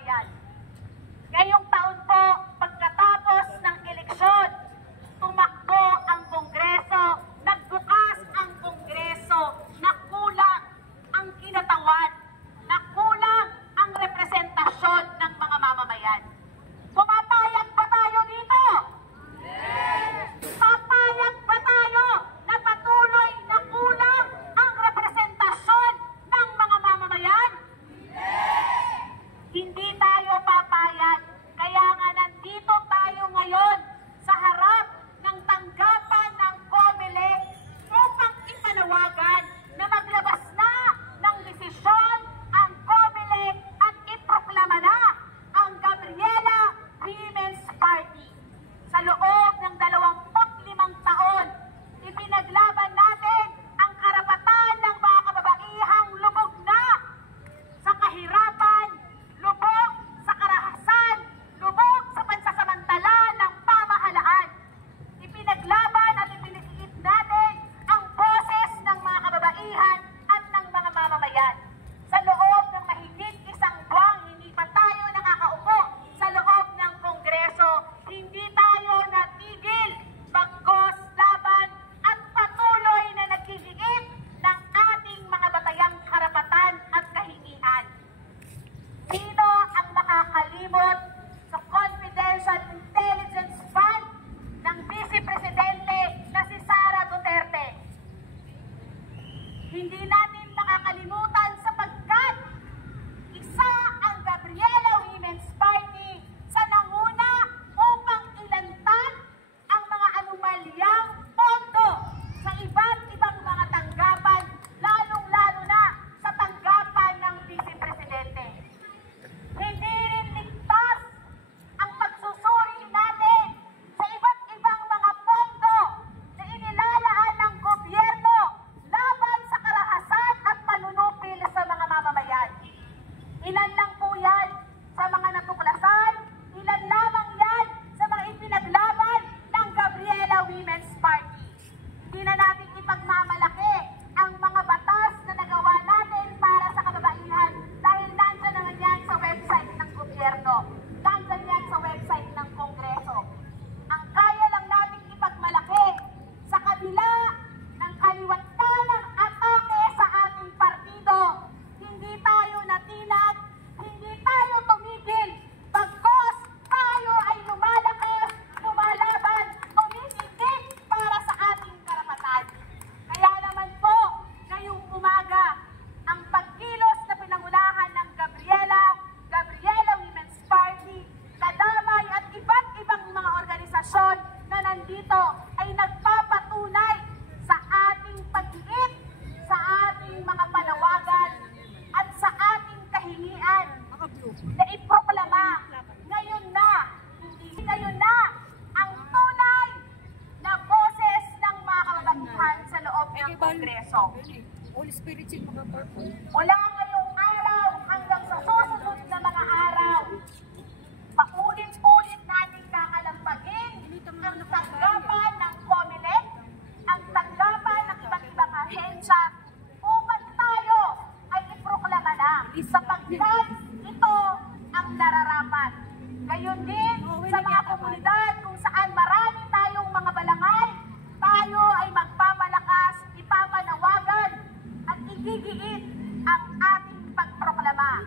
mamamayan. Ngayong taon po, pagkatapos ng eleksyon, tumakbo ang Kongreso, nagbukas ang Kongreso, nakulang ang kinatawan, nakulang ang representasyon ng mga mamamayan. Pumapayag ba tayo dito? Papayag ba tayo na patuloy na kulang ang representasyon ng mga mamamayan? Hindi tayo papayag. Kaya nga nandito tayo ngayon sa harap ng tanggapan ng COMELEC upang ipanawagan na maglabas na ng desisyon ang COMELEC at iproklama na ang Gabriela Women's Party. Sa loob ng 25 taon, ipinaglaban natin ang karapatan ng mga kababaihang lubog na sa kahirapan, lubog sa karahasan, lubog sa pansasamantala ng pamahalaan. Ipinaglaban at ipinitiit natin ang boses ng mga kababaihan at ng mga mamamayan. Sa loob ng mahigit isang buwang, hindi pa tayo nakakaupo sa loob ng Kongreso. Hindi tayo natigil, bagkus laban at patuloy na nagkikigit ng ating mga batayang karapatan at kahingian. Sino ang makakalimot sa Confidential Intelligence Fund ng Vice Presidente na si Sara Duterte? Hindi natin makakalimutan sapagkat isa ang Gabriela Women's Party sa nanguna upang ilantad ang mga anomalyang pondo sa iba't ibang mga tanggapan, lalong-lalo na sa tanggapan ng Vice Presidente. Hindi rin ligtas ang pagsusuri natin sa iba't ibang mga pondo na inilalaan ng gobyerno laban sa karahasan at panunupil sa mga mamamayan. Ilan lang po yan sa mga natuklasan, ilan lamang yan sa mga ipinaglaban ng Gabriela Women's Party. Hindi na natin ipagmamalaki ang mga batas na nagawa natin para sa kababaihan dahil nandyan naman yan sa website ng gobyerno, nandyan yan sa website ng Kongreso. Ang kaya lang natin ipagmalaki sa kabila ng kaliwat ng atake sa ating partido, hindi tayo natinag, hindi tayo tumigil, bagkus tayo ay lumalakas, lumalaban, tumitindig para sa ating karapatan. Kaya naman po, ngayong umaga, ang pagkilos na pinangunahan ng Gabriela Women's Party, kadamay at iba't ibang mga organisasyon na nandito ay nagpapatunay sa ating pag-iit, sa ating mga panawagan, at sa ating kahingian na iproklama ngayon na, hindi ngayon na, ang tunay na boses ng mga kababaihan sa loob ng Kongreso. Holy Spirit yung mga purpose. Mula ngayong araw hanggang sa susunod na mga araw, paulit-ulit natin kakalampagin ang tanggapan ng COMELEC, ang tanggapan ng iba't ibang ahensya upang tayo ay iproklama na sapagkat ito ang nararapat. Gayon din sa mga komunidad kung saan marami tayong mga balangay, tayo ay magpapalakas, ipapanawagan at igigiit ang ating pagproklama.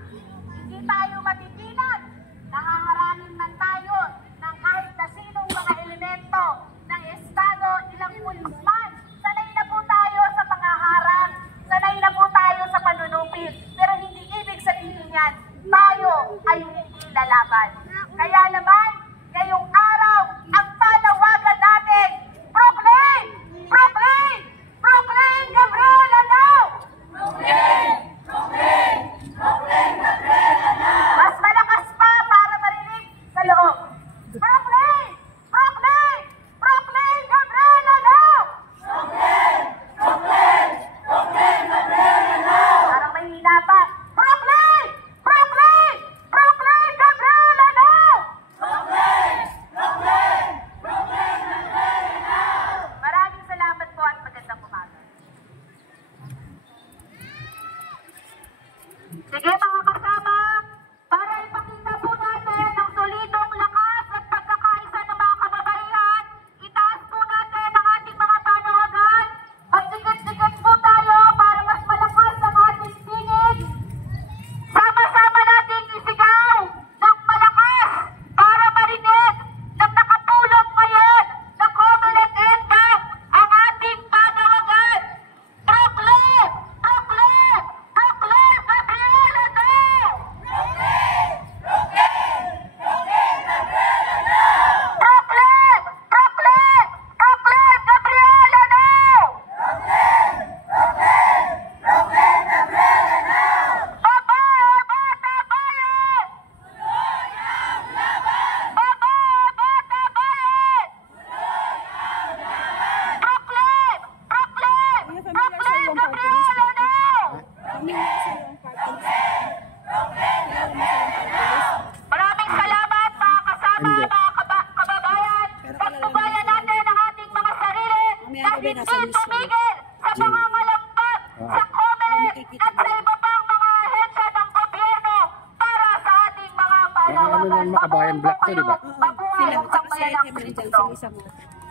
Hindi tayo matitinag, nahaharangin man tayo ng kahit na sinong mga elemento ng Estado, ilang pulisman. Sanay na po tayo sa pangaharang, sanay na po tayo sa panunupil, pero hindi ibig sabihin yan, tayo ay hindi lalaban. Kaya naman, ngayong araw, ang panawagan natin, proclaim! Proclaim! Proclaim Gabriela now! Proclaim! Proclaim! Proclaim Gabriela now! Mas malakas pa para marinig sa loob. Proclaim! Proclaim! Proclaim Gabriela now! Proclaim! Proclaim! Proclaim Gabriela now! Parang may hina pa. Proclaim! Proclaim! Proclaim Gabriela now! Proclaim! Proclaim! Proclaim Gabriela now! Maraming salamat po at magandang umaga. Sige mga kasama, para ipakita isang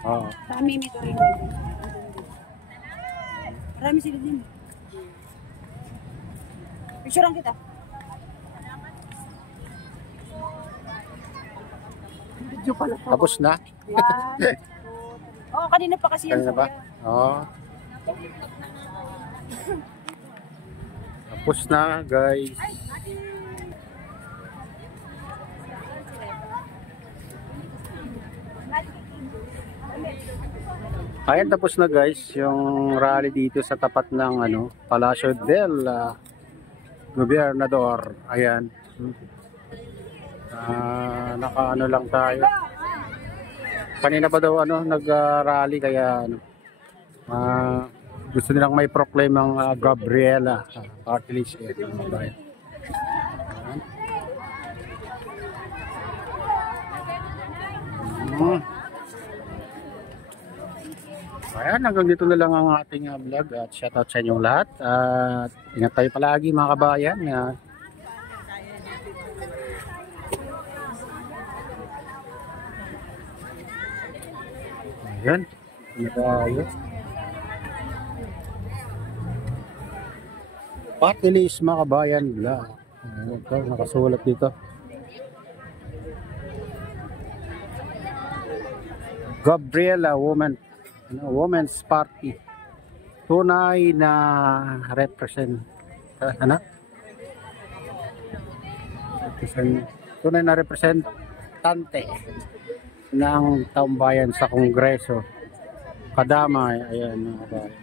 Oo. sa amin ito rin. Marami sila din. Picturean kita. Video pala to. Tapos na? Yan. Oo, kanina pa kasi yan. Kanina ba? Oo. Tapos na, guys. Ayan, tapos na guys yung rally dito sa tapat ng Palacio del Gobernador. Ayan. Naka lang tayo. Kanina pa daw nag-rally kaya gusto nilang may proclaim ang Gabriela party list. Ayan. Ayan, hanggang dito na lang ang ating vlog at shoutout sa inyong lahat at ingat tayo palagi mga kabayan. Ayan, tayo. Party list mga kabayan vlog. Ito, nakasulat dito. Gabriela Women's Party. Tunay na tunay na representante ng taumbayan sa Kongreso. Kadamay, ayan mga kabayan.